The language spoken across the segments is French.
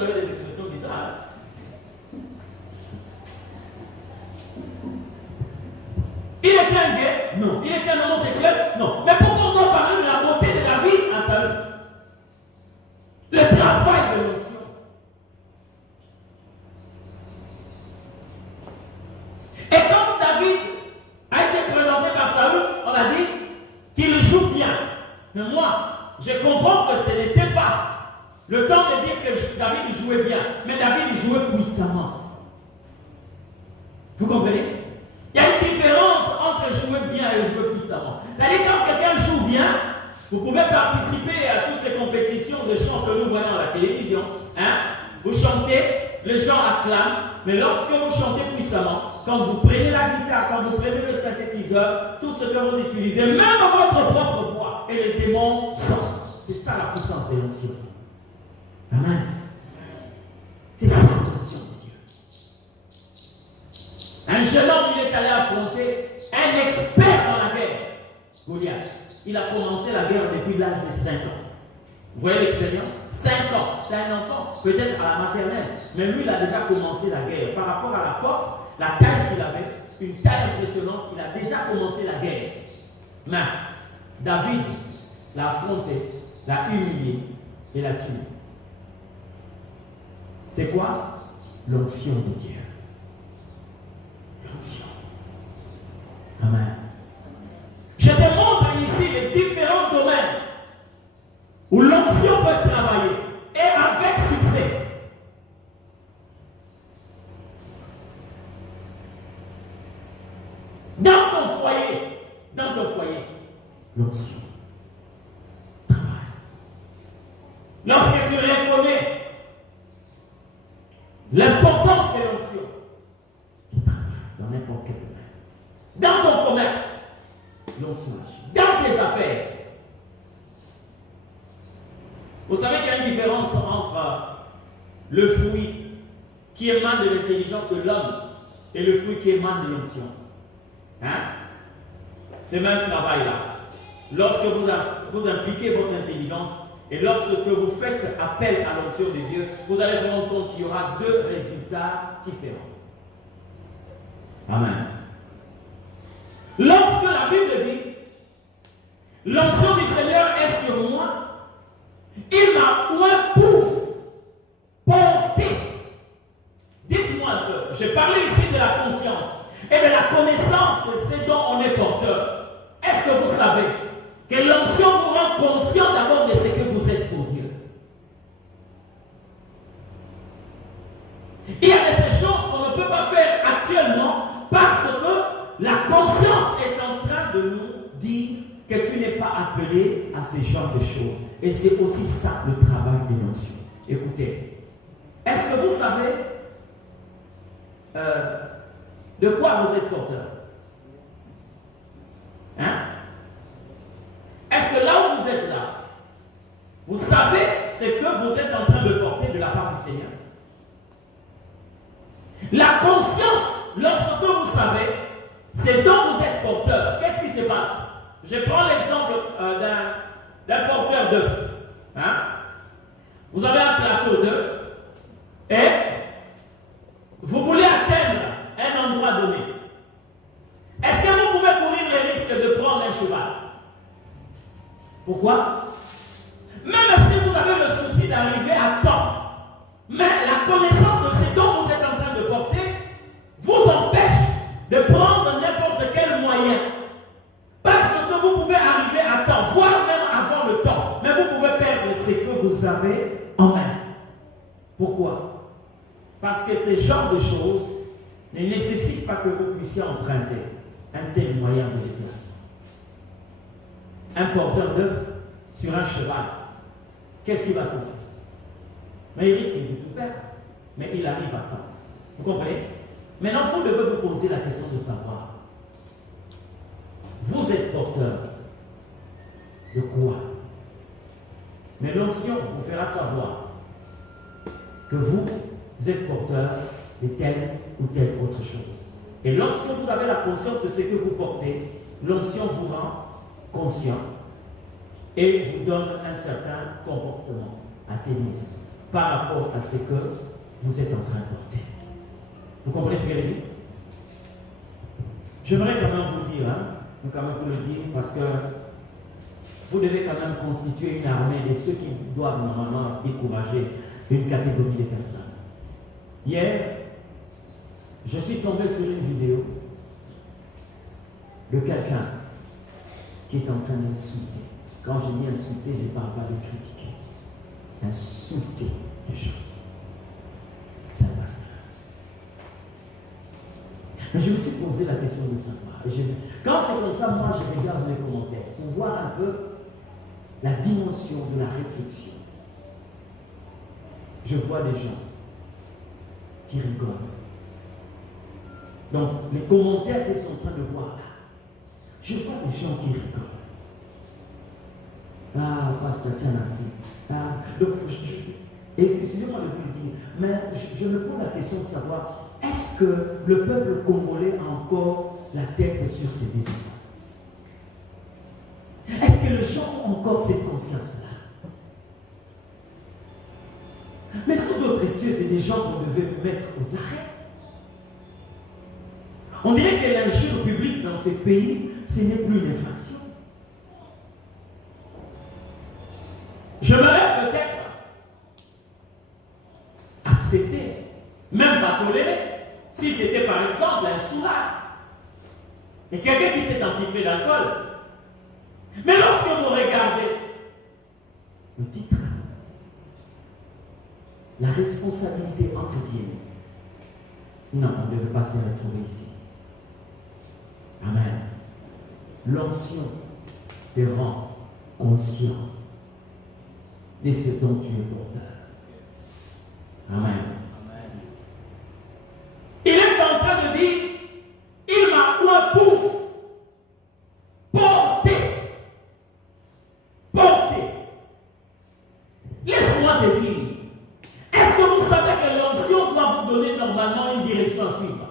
Vous avez des expressions bizarres. Il était un gay? Non. Il était un homosexuel? Non. Mais pourquoi on doit parler de la beauté de David à Saül? Le travail de l'onction. Et quand David a été présenté par Saül, on a dit qu'il joue bien. Mais moi, je comprends que ce n'était pas le temps de dire que David jouait bien. Mais David jouait puissamment. Vous comprenez? Il y a une différence entre jouer bien et jouer puissamment. C'est-à-dire quand quelqu'un joue bien, vous pouvez participer à toutes ces compétitions de chant que nous voyons à la télévision. Hein? Vous chantez, les gens acclament, mais lorsque vous chantez puissamment, quand vous prenez la guitare, quand vous prenez le synthétiseur, tout ce que vous utilisez, même votre propre voix, et les démons sortent. C'est ça la puissance de l'onction. Amen. C'est ça l'onction de Dieu. Un jeune homme, il est allé affronter un expert dans la guerre, Goliath. Il a commencé la guerre depuis l'âge de 5 ans. Vous voyez l'expérience? 5 ans, c'est un enfant, peut-être à la maternelle, mais lui, il a déjà commencé la guerre. Par rapport à la force, la taille qu'il avait, une taille impressionnante, il a déjà commencé la guerre. Mais David l'a affronté, l'a humilié et l'a tué. C'est quoi? L'onction de Dieu. L'onction. Amen. Je te montre ici les différents domaines où l'onction peut travailler et avec succès. Dans ton foyer, l'onction travaille. Lorsque tu reconnais l'importance de l'onction, il travaille dans n'importe quel domaine. Dans ton commerce, l'onction agit. Dans tes affaires. Vous savez qu'il y a une différence entre le fruit qui émane de l'intelligence de l'homme et le fruit qui émane de l'onction. Hein? Ce même travail-là. Lorsque vous impliquez votre intelligence et lorsque vous faites appel à l'onction de Dieu, vous allez vous rendre compte qu'il y aura deux résultats différents. Amen. Lorsque la Bible dit l'onction du Seigneur est sur moi, il m'a oint pour porter. Dites-moi un peu, j'ai parlé ici de la conscience et de la connaissance de ce dont on est porteur. Est-ce que vous savez que l'onction vous rend conscient d'abord de ce que vous êtes pour Dieu? Il y a de ces choses qu'on ne peut pas faire actuellement parce que la conscience est en train de nous dire que tu n'es pas appelé à ce genre de choses. Et c'est aussi ça le travail de l'onction. Écoutez, est-ce que vous savez de quoi vous êtes porteur? Hein? Est-ce que là où vous êtes là, vous savez ce que vous êtes en train de porter de la part du Seigneur? La conscience, lorsque vous savez ce dont vous êtes porteur, qu'est-ce qui se passe? Je prends l'exemple d'un porteur d'œufs. Hein? Vous avez un plateau d'œufs et vous voulez atteindre un endroit donné. Est-ce que vous pouvez courir le risque de prendre un cheval? Pourquoi? Même si vous avez le souci d'arriver à temps, mais la connaissance de ce dont vous êtes en train de porter vous empêche de prendre n'importe quel moyen. Parce que vous pouvez arriver à temps, voire même avant le temps, mais vous pouvez perdre ce que vous avez en main. Pourquoi? Parce que ce genre de choses ne nécessitent pas que vous puissiez emprunter un tel moyen de déplacement. Un porteur d'œufs sur un cheval, qu'est-ce qui va se passer? Mais il risque de tout perdre, mais il arrive à temps. Vous comprenez? Maintenant, vous devez vous poser la question de savoir, vous êtes porteur de quoi? Mais l'onction vous fera savoir que vous êtes porteur de telle ou telle autre chose. Et lorsque vous avez la conscience de ce que vous portez, l'onction vous rend conscient et vous donne un certain comportement à tenir. par rapport à ce que vous êtes en train de porter. Vous comprenez ce qu'elle dit? J'aimerais quand même vous dire, quand même vous le dire, parce que vous devez quand même constituer une armée de ceux qui doivent normalement décourager une catégorie de personnes. Hier, je suis tombé sur une vidéo de quelqu'un qui est en train d'insulter. Quand je dis insulter, je ne parle pas de critiquer. Insulter les gens. C'est un pasteur. Mais je me suis posé la question de savoir. Quand c'est comme ça, moi je regarde les commentaires pour voir un peu la dimension de la réflexion. Je vois des gens qui rigolent. Donc, les commentaires qu'ils sont en train de voir là, je vois des gens qui rigolent. Ah, pasteur, tiens assis. Donc, excusez-moi de vous le dire, mais je me pose la question de savoir, est-ce que le peuple congolais a encore la tête sur ses désirs? Est-ce que les gens ont encore cette conscience-là? Mais sous d'autres cieux, c'est des gens qu'on devait mettre aux arrêts. On dirait que l'injure publique dans ces pays, ce n'est plus une infraction. J'aimerais peut-être accepter, même pas tolérer, si c'était par exemple un soulard et quelqu'un qui s'est empiffé d'alcool. Mais lorsque vous regardez le titre, la responsabilité entre guillemets, non, on ne devait pas se retrouver ici. Amen. L'onction te rend conscient de ce dont tu es porteur. Amen. Amen. Il est en train de dire, il m'a point pour porter. Porter. Laisse-moi te dire, est-ce que vous savez que l'onction doit vous donner normalement une direction à suivre?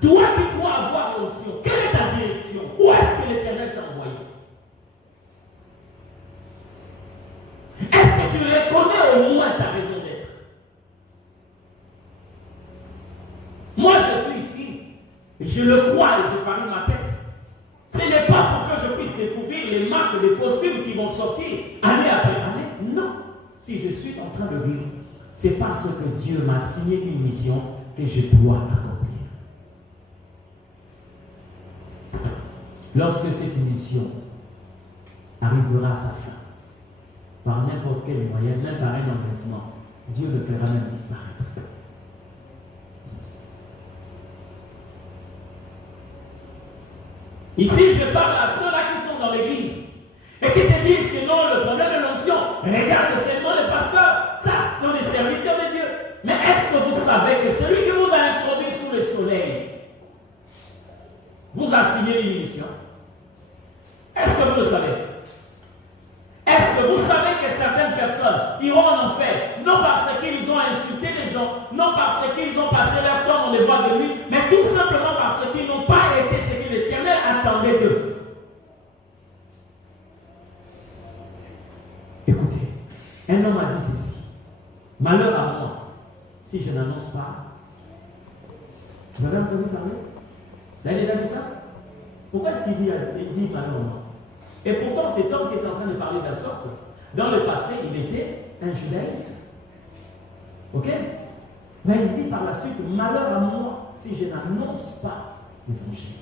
Toi qui dois avoir l'onction, quelle est ta direction? Où est-ce que l'Éternel t'a envoyé? Est-ce que tu reconnais au moins ta raison d'être? Moi, je suis ici, et je le crois, et je parle de ma tête. Ce n'est pas pour que je puisse découvrir les marques des costumes qui vont sortir année après année. Non. Si je suis en train de vivre, c'est parce que Dieu m'a signé une mission que je dois accomplir. Lorsque cette mission arrivera à sa fin, par n'importe quel moyen, même par un enlèvement, Dieu le fera même disparaître. Ici, je parle à ceux-là qui sont dans l'église et qui se disent que non, le problème de l'onction, regarde seulement les pasteurs, ça, sont des serviteurs de Dieu. Mais est-ce que vous savez que celui qui vous a introduit sous le soleil vous a signé une mission? Est-ce que vous le savez? Est-ce que vous savez que certaines personnes iront en enfer, non parce qu'ils ont insulté les gens, non parce qu'ils ont passé leur temps dans les bois de nuit, mais tout simplement parce qu'ils n'ont pas été ce que l'Éternel attendait d'eux? Écoutez, un homme a dit ceci: malheur à moi si je n'annonce pas. Vous avez entendu parler? Vous avez déjà dit ça? Pourquoi est-ce qu'il dit malheur à moi? Et pourtant, cet homme qui est en train de parler de la sorte, dans le passé, il était un judaïste. Ok? Mais il dit par la suite, malheur à moi si je n'annonce pas l'évangile.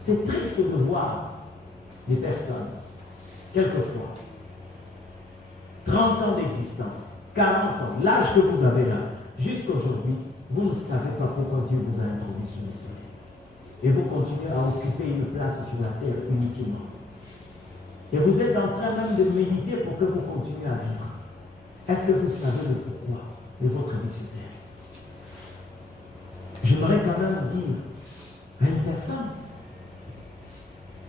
C'est triste de voir des personnes, quelquefois, 30 ans d'existence, 40 ans, l'âge que vous avez là, jusqu'à aujourd'hui, vous ne savez pas pourquoi Dieu vous a introduit sur le soleil. Et vous continuez à occuper une place sur la terre inutilement. Et vous êtes en train même de méditer pour que vous continuez à vivre. Est-ce que vous savez le pourquoi de votre vie sur terre? J'aimerais quand même dire à une personne,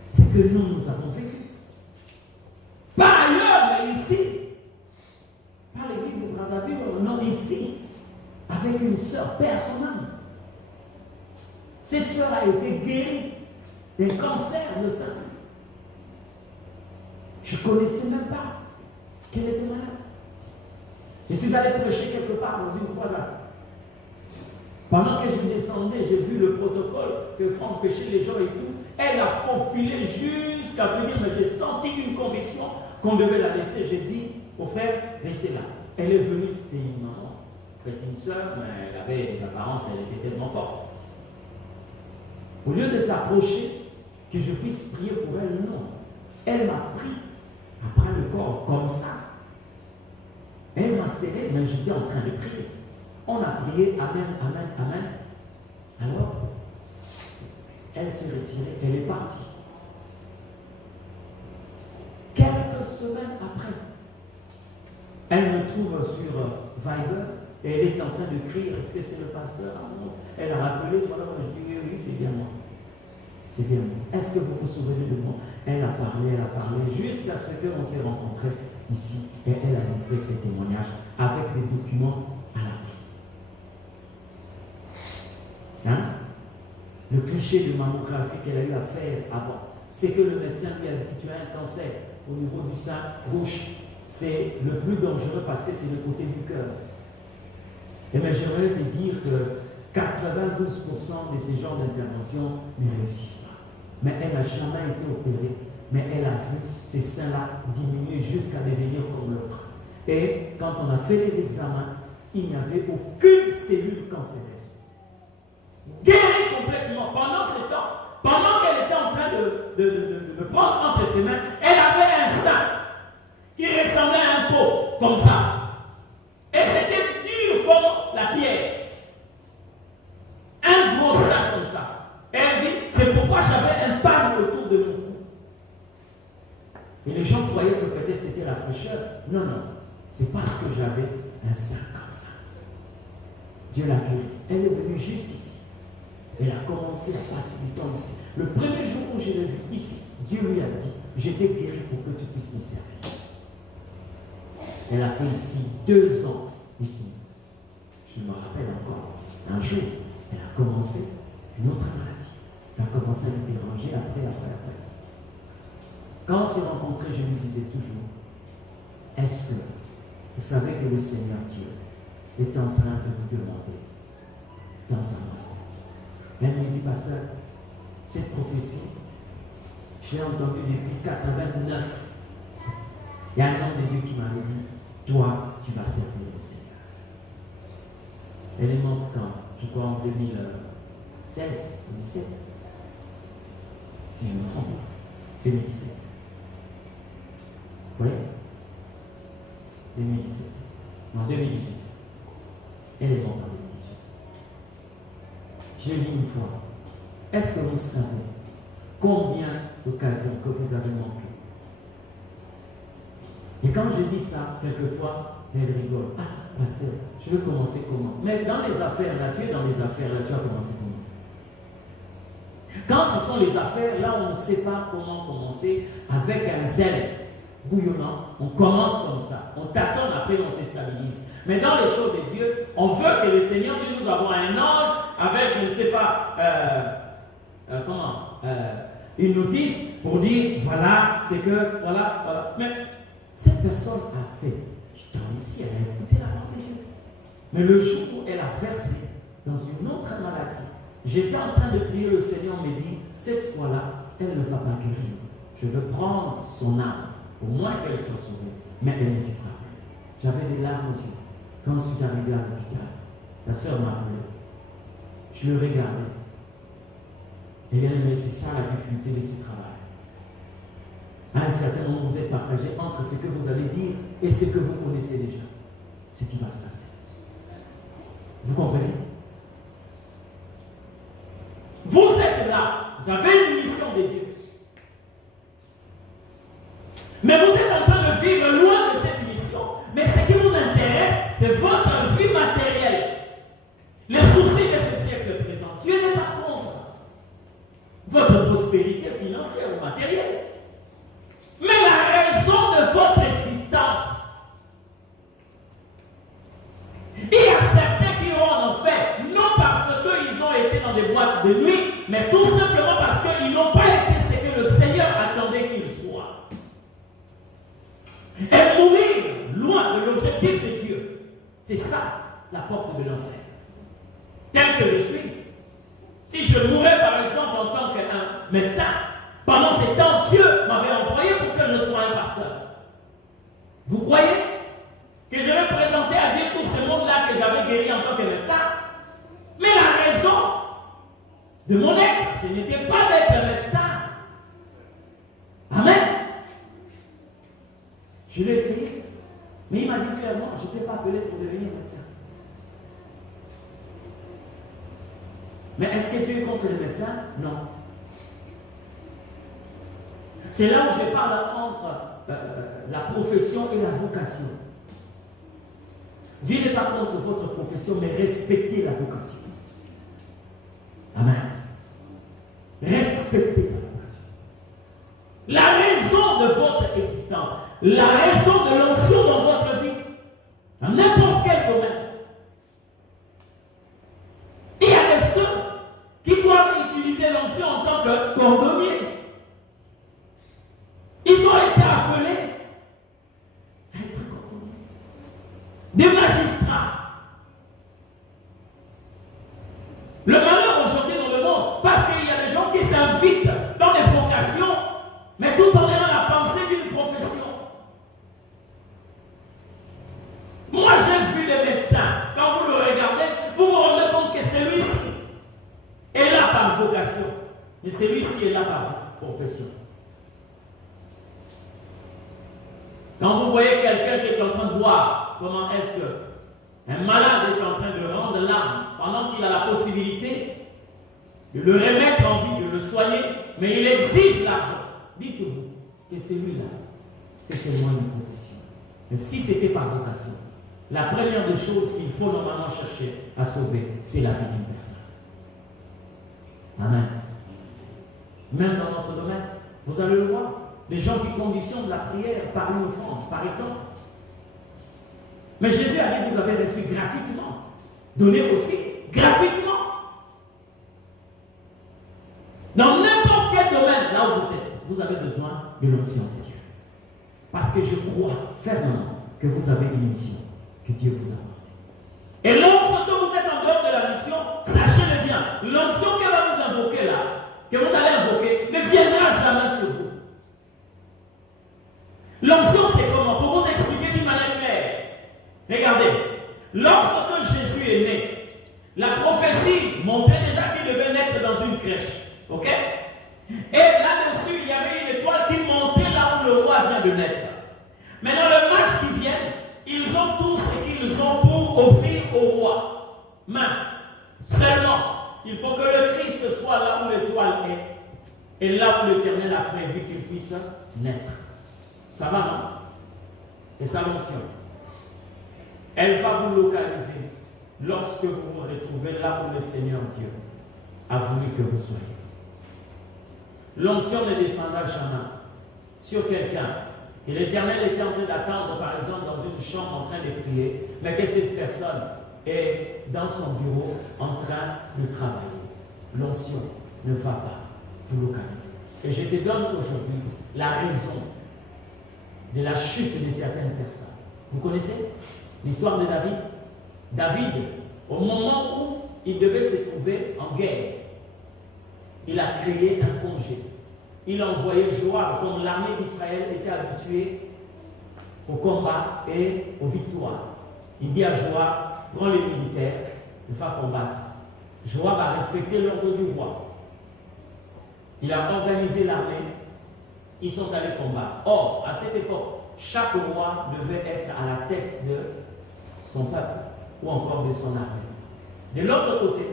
c'est que nous avons vécu. Pas ailleurs, mais ici. Pas l'église de Brazzaville, non, ici. Avec une sœur, paix à son âme. Cette sœur a été guérie d'un cancer de sein. Je ne connaissais même pas qu'elle était malade. Je suis allé prêcher quelque part dans une croisade. Pendant que je descendais, j'ai vu le protocole que Franck pêchait les gens et tout. Elle a faufilé jusqu'à venir, mais j'ai senti une conviction qu'on devait la laisser. J'ai dit au frère, laissez-la. Elle est venue, c'était une maman, c'était une soeur, mais elle avait des apparences, elle était tellement forte. Au lieu de s'approcher, que je puisse prier pour elle, non. Elle m'a pris après le corps comme ça. Elle m'a serré, mais j'étais en train de prier. On a prié, amen, amen, amen. Alors, elle s'est retirée, elle est partie. Quelques semaines après, elle me trouve sur Viber et elle est en train de crier. Est-ce que c'est le pasteur Amos? Elle a rappelé, voilà, je dis oui, c'est bien moi. C'est bien moi. Est-ce que vous vous souvenez de moi? Elle a parlé, jusqu'à ce qu'on s'est rencontrés ici. Et elle a livré ses témoignages avec des documents à l'appui. Hein? Le cliché de mammographie qu'elle a eu à faire avant, c'est que le médecin lui a dit tu as un cancer au niveau du sein gauche. C'est le plus dangereux parce que c'est le côté du cœur. Et bien j'aimerais te dire que 92% de ces genres d'interventions ne réussissent pas. Mais elle n'a jamais été opérée, mais elle a vu ces seins-là diminuer jusqu'à devenir comme l'autre. Et quand on a fait les examens, il n'y avait aucune cellule cancéreuse. Guérie complètement. Pendant ce temps, pendant qu'elle était en train de me prendre entre ses mains, elle avait un sein qui ressemblait à un pot, comme ça. Et c'était dur comme la pierre. Un gros sein comme ça. Et elle dit, c'est pourquoi j'avais un palme autour de mon cou. Et les gens croyaient que peut-être c'était la fraîcheur. Non, non. C'est parce que j'avais un sein comme ça. Dieu l'a guérie. Elle est venue jusqu'ici. Elle a commencé à passer du temps ici. Le premier jour où je l'ai vue ici, Dieu lui a dit, je t'ai guéri pour que tu puisses me servir. Elle a fait ici 2 ans et demi. Je me rappelle encore, un jour, elle a commencé une autre maladie. Ça a commencé à me déranger après. Quand on s'est rencontrés, je lui disais toujours, est-ce que vous savez que le Seigneur Dieu est en train de vous demander dans sa maison? Elle me dit, pasteur, cette prophétie, je l'ai entendue depuis 89. Il y a un homme de Dieu qui m'avait dit, toi, tu vas servir le Seigneur. Elle est morte quand? Je crois en 2016, 2017. Si je me trompe, 2017. Oui? 2017. Non, 2018. Elle est morte en 2018. Je lis une fois. Est-ce que vous savez combien d'occasions que vous avez manquées? Et quand je dis ça, quelquefois, elle rigole. Ah, pasteur, je veux commencer comment? Mais dans les affaires, là, tu es dans les affaires, là, tu vas commencer comment? Quand ce sont les affaires, là, on ne sait pas comment commencer avec un zèle bouillonnant. On commence comme ça. On tâtonne, après on se stabilise. Mais dans les choses de Dieu, on veut que le Seigneur dit, nous avons un ange avec, je ne sais pas, une notice pour dire, voilà, c'est que, voilà. Mais cette personne a fait du temps ici, elle a écouté la parole de Dieu. Mais le jour où elle a versé dans une autre maladie, j'étais en train de prier, le Seigneur me dit, cette fois-là, elle ne va pas guérir. Je veux prendre son âme, au moins qu'elle soit sauvée, mais elle ne vivra plus. J'avais des larmes aux yeux. Quand je suis arrivé à l'hôpital, sa soeur m'a appelé. Je le regardais. Et bien, mais c'est ça la difficulté de ce travail. À un certain moment, vous êtes partagé entre ce que vous allez dire et ce que vous connaissez déjà. Ce qui va se passer. Vous comprenez? Vous êtes là, vous avez une mission de Dieu. Mais vous êtes en train de vivre loin de cette mission. Mais ce qui vous intéresse, c'est votre vie matérielle. Les soucis de ce siècle présent. Dieu n'est pas contre votre prospérité financière ou matérielle. Mais la raison de votre existence. Il y a certains qui iront en enfer, non parce qu'ils ont été dans des boîtes de nuit, mais tout simplement parce qu'ils n'ont pas été ce que le Seigneur attendait qu'ils soient. C'est ça, la porte de l'enfer. Tel que je suis. Si je mourais, par exemple, en tant qu'un médecin, pendant ces temps, Dieu m'avait envoyé pour que je sois un pasteur. Vous croyez que je vais présenter à Dieu tout ce monde-là que j'avais guéri en tant que médecin? Mais la raison de mon être, ce n'était pas d'être un médecin. Amen. Je l'ai essayé, mais il m'a dit clairement, je ne t'ai pas appelé pour devenir médecin. Mais est-ce que Dieu est contre les médecins? Non. C'est là où je parle entre la profession et la vocation. Dieu n'est pas contre votre profession, mais respectez la vocation. Amen. Respectez la vocation. La raison de votre existence, la raison de l'onction dans votre vie, dans n'importe quel domaine. Il y a des ceux qui doivent utiliser l'onction en tant que cordonnier. Ils ont été appelés à être cordonniers. Des magistrats. Le malheur aujourd'hui dans le monde, parce qu'il y a des gens qui s'invitent dans des vocations, mais tout en ayant la pensée d'une profession. Moi, j'ai vu des médecins. Quand vous le regardez, vous vous rendez compte que celui-ci est là par vocation, mais celui-ci est là par profession. Quand vous voyez quelqu'un qui est en train de voir comment est-ce qu'un malade est en train de rendre l'âme, pendant qu'il a la possibilité de le remettre en vie, de le soigner, mais il exige l'argent, dites-vous que celui-là, c'est seulement une profession. Mais si c'était par vocation, la première des choses qu'il faut normalement chercher à sauver, c'est la vie d'une personne. Amen. Même dans notre domaine, vous allez le voir, les gens qui conditionnent la prière par une offrande, par exemple. Mais Jésus a dit, vous avez reçu gratuitement. Donnez aussi gratuitement. Dans n'importe quel domaine, là où vous êtes, vous avez besoin de l'onction de Dieu. Parce que je crois fermement que vous avez une mission que Dieu vous a donnée. Et lorsque vous êtes en dehors de la mission, sachez-le bien, l'onction qu'elle va vous invoquer là, que vous allez invoquer, ne viendra jamais sur vous. L'onction, c'est comment? Pour vous expliquer d'une manière claire. Regardez, lorsque Jésus est né, la prophétie montrait déjà qu'il devait naître dans une crèche. Ok? Et là-dessus, il y avait une étoile qui montait là où le roi vient de naître. Maintenant, le match qui vient, ils ont tout ce qu'ils ont pour offrir au roi. Mais seulement, il faut que le Christ soit là où l'étoile est. Et là où l'Éternel a prévu qu'il puisse naître. Ça va, non? C'est ça l'onction. Elle va vous localiser lorsque vous vous retrouvez là où le Seigneur Dieu a voulu que vous soyez. L'onction ne descendra jamais sur quelqu'un. Et l'Éternel était en train d'attendre, par exemple, dans une chambre en train de prier, mais que cette personne est dans son bureau en train de travailler. L'onction ne va pas vous localiser. Et je te donne aujourd'hui la raison de la chute de certaines personnes. Vous connaissez l'histoire de David? David, au moment où il devait se trouver en guerre, il a créé un congé. Il a envoyé Joab, comme l'armée d'Israël était habituée au combat et aux victoires. Il dit à Joab, prends les militaires, il va combattre. Joab a respecté l'ordre du roi. Il a organisé l'armée, ils sont allés combattre. Or, à cette époque, chaque roi devait être à la tête de son peuple ou encore de son armée. De l'autre côté,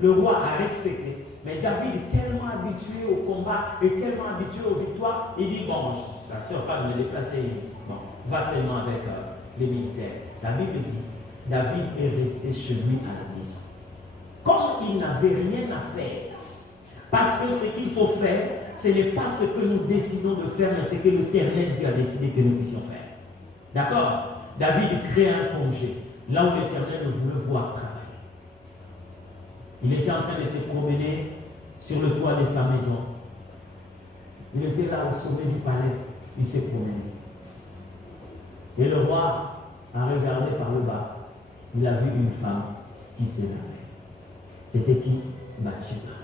le roi a respecté, mais David est tellement habitué au combat et tellement habitué aux victoires, il dit, bon, ça ne sert pas de me déplacer ici. Bon, va seulement avec les militaires. La Bible dit, David est resté chez lui à la maison. Comme il n'avait rien à faire, parce que ce qu'il faut faire, ce n'est pas ce que nous décidons de faire, mais ce que l'Éternel Dieu a décidé que nous puissions faire. D'accord? David crée un congé, là où l'Éternel voulait voir travailler. Il était en train de se promener sur le toit de sa maison. Il était là au sommet du palais, il s'est promené. Et le roi a regardé par le bas. il a vu une femme qui s'est lavée. C'était qui? Bathsheba.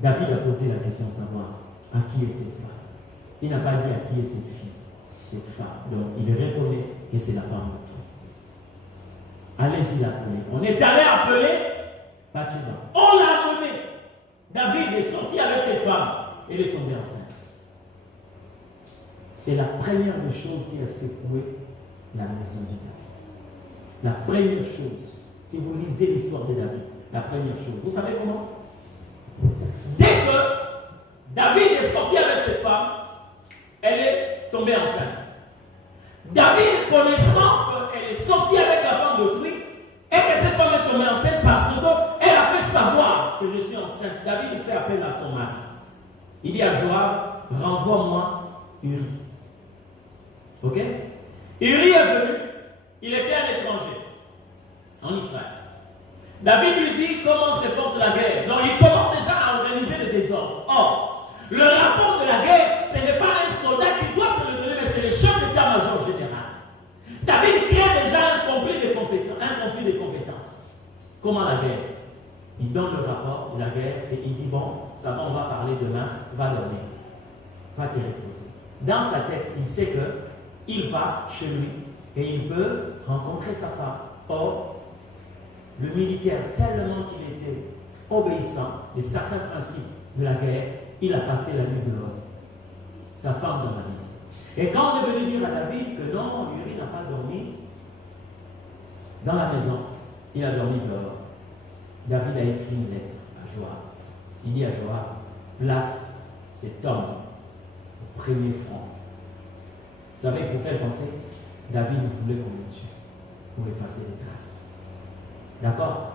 David a posé la question de savoir à qui est cette femme. Il n'a pas dit à qui est cette fille, cette femme. Donc il reconnaît que c'est la femme de tout. Allez-y l'appeler. On est allé appeler Bathsheba. On l'a amené. David est sorti avec cette femme. Elle est tombée enceinte. C'est la première des choses qui a secoué la maison de David. La première chose, si vous lisez l'histoire de David, la première chose, vous savez comment? Dès que David est sorti avec cette femme, elle est tombée enceinte. David, connaissant qu'elle est sortie avec la femme d'autrui, et que cette femme est tombée enceinte parce qu'elle a fait savoir que je suis enceinte, David fait appel à son mari. Il dit à Joab, renvoie-moi Uri. Ok? Uri est venu, il était un étranger en Israël. David lui dit comment se porte la guerre. Donc il commence déjà à organiser le désordre. Or, le rapport de la guerre, ce n'est pas un soldat qui doit te le donner, mais c'est le chef d'état-major général. David crée déjà un conflit de compétences. Comment la guerre? Il donne le rapport de la guerre et il dit bon, ça va, on va parler demain, va dormir, va te reposer. Dans sa tête, il sait qu'il va chez lui et il peut rencontrer sa femme. Or, le militaire, tellement qu'il était obéissant de certains principes de la guerre, il a passé la nuit dehors. Sa femme dans la maison. Et quand on est venu dire à David que non, Uri n'a pas dormi dans la maison, il a dormi dehors. David a écrit une lettre à Joab. Il dit à Joab, place cet homme au premier front. Vous savez pour quelle pensée? David voulait qu'on le tue pour effacer les traces. D'accord?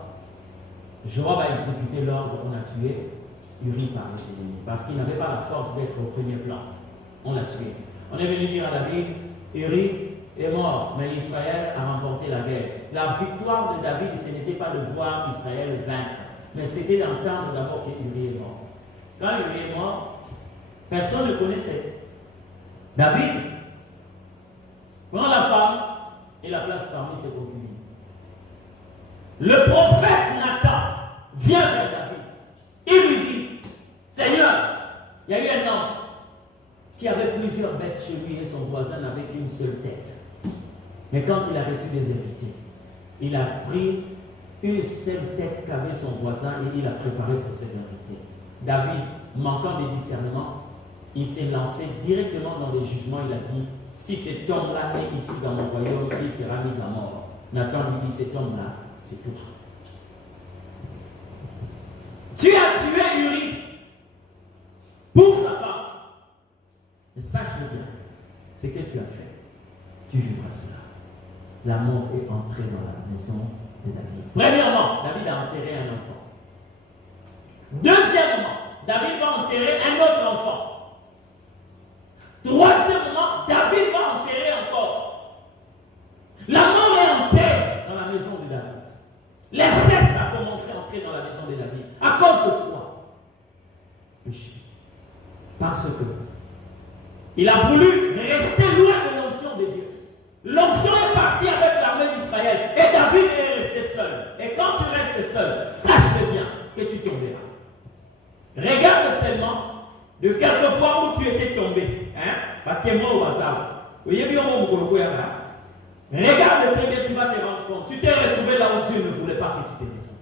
Joab a exécuté l'ordre, on a tué Uri par les ennemis, parce qu'il n'avait pas la force d'être au premier plan. On l'a tué. On est venu dire à David, Uri est mort, mais Israël a remporté la guerre. La victoire de David, ce n'était pas de voir Israël vaincre, mais c'était d'entendre d'abord que Uri est mort. Quand Uri est mort, personne ne connaissait. David prend la femme et la place parmi ses concubines. Le prophète Nathan vient vers David. Il lui dit, Seigneur, il y a eu un homme qui avait plusieurs bêtes chez lui et son voisin n'avait qu'une seule tête. Mais quand il a reçu des invités, il a pris une seule tête qu'avait son voisin et il a préparé pour ses invités. David, manquant de discernement, il s'est lancé directement dans les jugements. Il a dit, si cet homme-là est ici dans mon royaume, il sera mis à mort. Nathan lui dit, cet homme-là, c'est toi. Tu as tué Uri pour sa femme. Mais sache-le bien, ce que tu as fait, tu vivras cela. La mort est entrée dans la maison de David. Premièrement, David a enterré un enfant. Deuxièmement, David va enterrer un autre enfant. Troisièmement, David va enterrer encore. La mort est entrée dans la maison de David. L'inceste a commencé à entrer dans la maison de David. À cause de quoi? Péché. Parce que il a voulu rester loin de l'onction de Dieu. L'onction est partie avec l'armée d'Israël et David est resté seul. Et quand tu restes seul, sache bien que tu tomberas. Regarde seulement de quelques fois où tu étais tombé. Regarde très bien, tu vas te rendre compte. Tu t'es retrouvé là où Dieu ne voulait pas que tu te retrouves.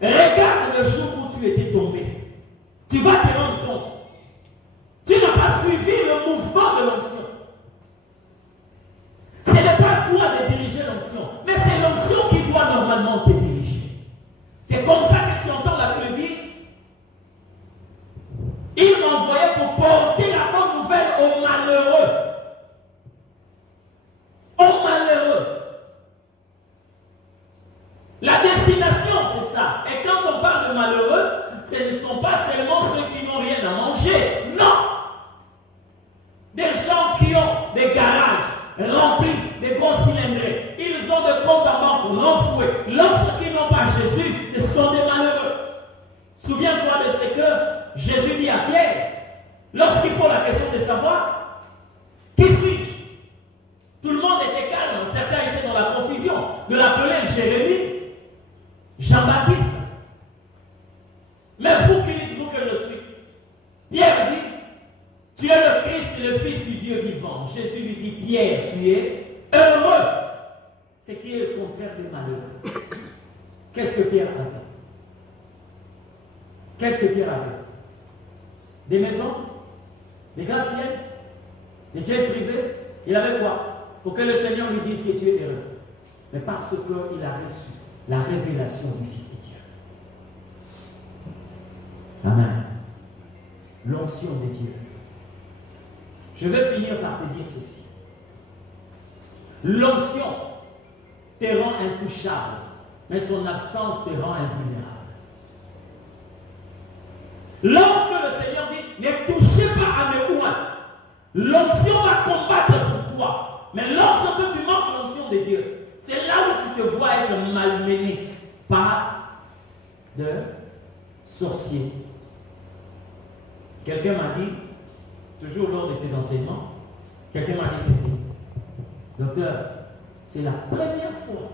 Regarde le jour où tu étais tombé. Tu vas te rendre compte. Tu n'as pas suivi le mouvement de l'onction. Ce n'est pas toi de diriger l'onction, mais c'est l'onction qui doit normalement te diriger. C'est comme ça que tu entends la Bible dire. Il m'a envoyé pour porter la bonne nouvelle aux malheureux. Aux malheureux. La destination, c'est ça. Et quand on parle de malheureux, ce ne sont pas seulement ceux qui n'ont rien à manger. Non. Des gens qui ont des garages remplis, des gros cylindrés. Ils ont des comptes en banque renfloués. Lorsqu'ils n'ont pas Jésus, ce sont des malheureux. Souviens-toi de ce que Jésus dit à Pierre. Lorsqu'il pose la question de savoir, qui suis-je? Tout le monde était calme. certains étaient dans la confusion de l'appeler Jérémie, Jean-Baptiste. Mais vous qui dites-vous que je suis? Pierre dit, tu es le Christ, le Fils du Dieu vivant. Jésus lui dit, Pierre, tu es heureux. Ce qui est le contraire des malheureux. Qu'est-ce que Pierre avait? Qu'est-ce que Pierre avait? Des maisons? Des gratte-ciels? Des jets privés? Il avait quoi? Pour que le Seigneur lui dise que tu es heureux. Mais parce qu'il a reçu la révélation du Fils de Dieu. Amen. L'onction de Dieu. Je vais finir par te dire ceci. L'onction te rend intouchable, mais son absence te rend invulnérable. Lorsque le Seigneur dit, ne touchez pas à mes oins, l'onction va combattre pour toi. Mais lorsque tu manques l'onction de Dieu, c'est là où tu te vois être malmené par de sorciers. Quelqu'un m'a dit, toujours lors de ses enseignements, quelqu'un m'a dit ceci. Docteur, c'est la première fois.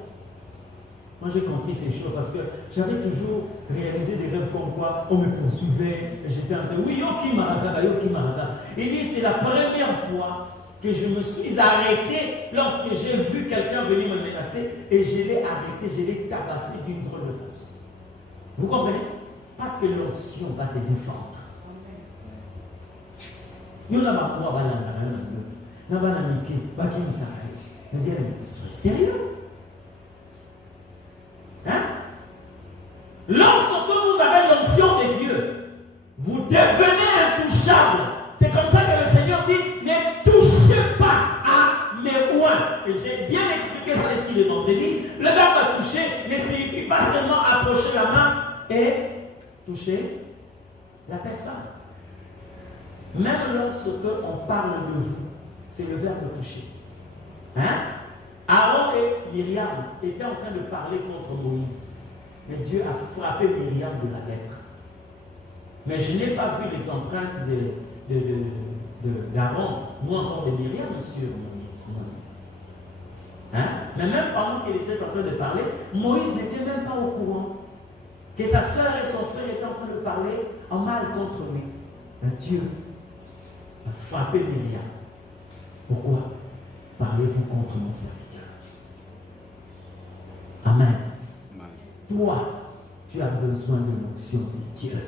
Moi j'ai compris ces choses parce que j'avais toujours réalisé des rêves comme quoi on me poursuivait, j'étais en train de oui, Yoki Maragaba. Il dit c'est la première fois que je me suis arrêté lorsque j'ai vu quelqu'un venir me menacer et je l'ai arrêté, je l'ai tabassé d'une drôle de façon. Vous comprenez? Parce que l'onction va te défendre. Sérieux? Hein? Lorsque vous avez l'onction de Dieu, vous devenez intouchable. C'est comme ça que le Seigneur dit, ne touchez pas à mes oins. Et j'ai bien expliqué ça ici le vendredi. Le verbe toucher ne signifie pas seulement approcher la main et toucher la personne. Même lorsque on parle de vous, c'est le verbe toucher. Hein? Aaron et Myriam étaient en train de parler contre Moïse. Mais Dieu a frappé Myriam de la lettre. Mais je n'ai pas vu les empreintes d'Aaron, moi encore de Myriam sur Moïse. Hein? Mais même pendant qu'ils étaient en train de parler, Moïse n'était même pas au courant que sa soeur et son frère étaient en train de parler en mal contre lui. Mais Dieu a frappé Myriam. Pourquoi parlez-vous contre mon serviteur? Amen. Amen. Toi, tu as besoin de l'onction de Dieu.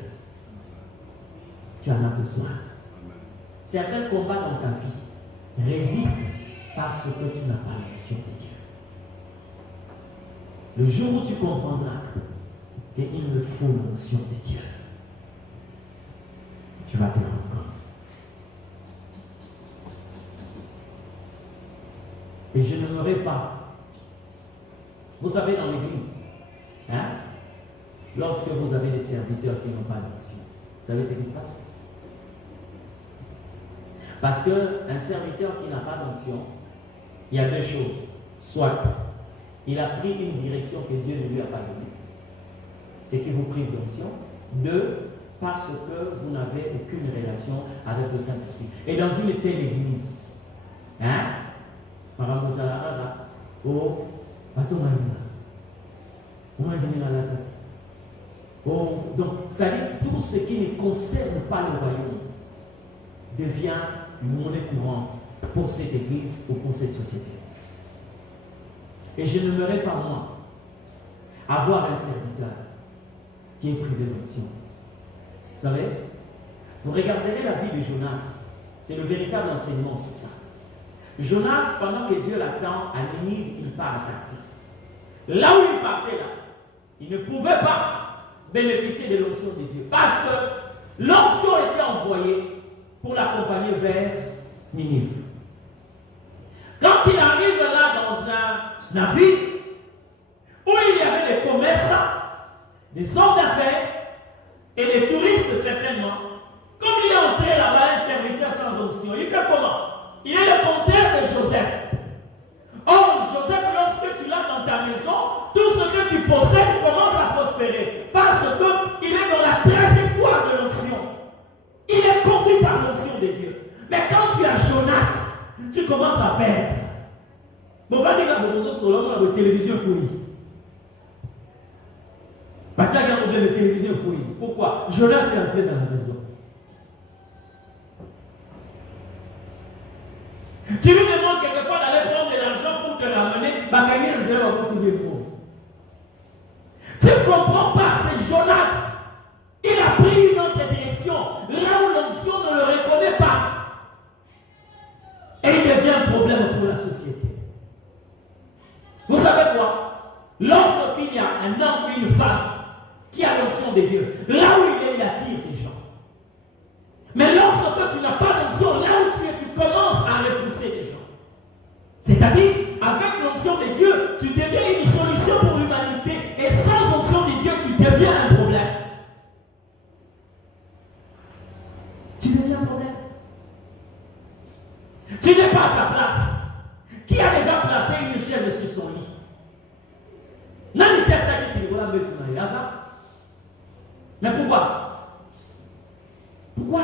Tu en as besoin. Amen. Certains combats dans ta vie résistent parce que tu n'as pas l'onction de Dieu. Le jour où tu comprendras qu'il me faut l'onction de Dieu, tu vas te rendre compte. Et je n'aimerais pas. Vous savez, dans l'église, hein, lorsque vous avez des serviteurs qui n'ont pas d'onction, vous savez ce qui se passe? Parce qu'un serviteur qui n'a pas d'onction, il y a deux choses. Soit il a pris une direction que Dieu ne lui a pas donnée, c'est qu'il vous prive d'onction. Deux, parce que vous n'avez aucune relation avec le Saint-Esprit. Et dans une telle église, hein, donc, ça dit tout ce qui ne concerne pas le royaume devient une monnaie courante pour cette église ou pour cette société. Et je n'aimerais pas, moi, avoir un serviteur qui est privé d'onction. Vous savez, vous regarderez la vie de Jonas, c'est le véritable enseignement sur ça. Jonas, pendant que Dieu l'attend à Ninive, il part à Tarsis. Là où il partait, là, il ne pouvait pas bénéficier de l'onction de Dieu. Parce que l'onction était envoyée pour l'accompagner vers Ninive. Quand il arrive là dans un navire, où il y avait des commerçants, des hommes d'affaires et des touristes certainement, comme il est entré là-bas, un serviteur sans onction, il fait comment? Il est le contraire de Joseph. Or, Joseph, lorsque tu l'as dans ta maison, tout ce que tu possèdes commence à prospérer. Parce qu'il est dans la trajectoire de l'onction. Il est conduit par l'onction de Dieu. Mais quand tu as Jonas, tu commences à perdre. Bon, va dire la télévision couille. La télévision couille. Pourquoi? Jonas est entré dans la maison. Tu lui demandes quelquefois d'aller prendre de l'argent pour te ramener, tu ne comprends pas, c'est Jonas. Il a pris une autre direction, là où l'onction ne le reconnaît pas. Et il devient un problème pour la société. Vous savez quoi? Lorsqu'il y a un homme ou une femme qui a l'onction de Dieu, là où il attire les gens. Mais lorsque tu n'as pas d'onction, là où tu commences à repousser les gens. C'est-à-dire, avec l'onction de Dieu, tu deviens une solution pour l'humanité. Et sans onction de Dieu, tu deviens un problème. Tu deviens un problème. Tu n'es pas à ta place. Qui a déjà placé une chaise sur son lit? Mais pourquoi? Pourquoi?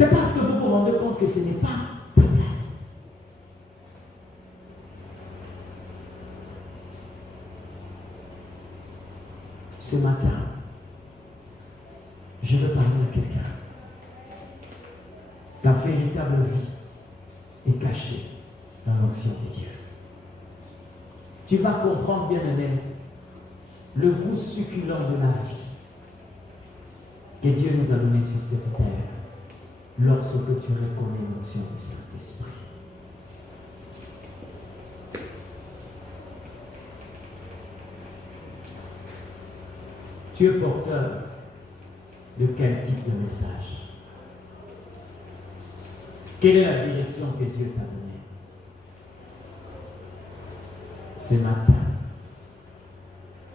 Mais parce que vous vous rendez compte que ce n'est pas sa place. Ce matin, je veux parler à quelqu'un. Ta véritable vie est cachée dans l'onction de Dieu. Tu vas comprendre, bien-aimé, le goût succulent de la vie que Dieu nous a donné sur cette terre lorsque tu reconnais l'onction du Saint-Esprit. Tu es porteur de quel type de message? Quelle est la direction que Dieu t'a donnée? Ce matin,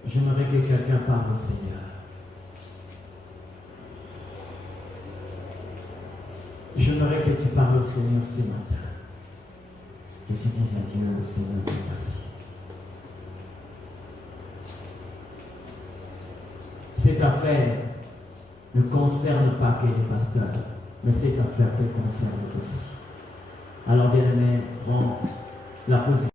j'aimerais que quelqu'un parle au Seigneur. J'aimerais que tu parles au Seigneur ce matin. Que tu dises à Dieu, au Seigneur, merci. Cette affaire ne concerne pas que les pasteurs, mais cette affaire te concerne aussi. Alors, bien aimé, la position.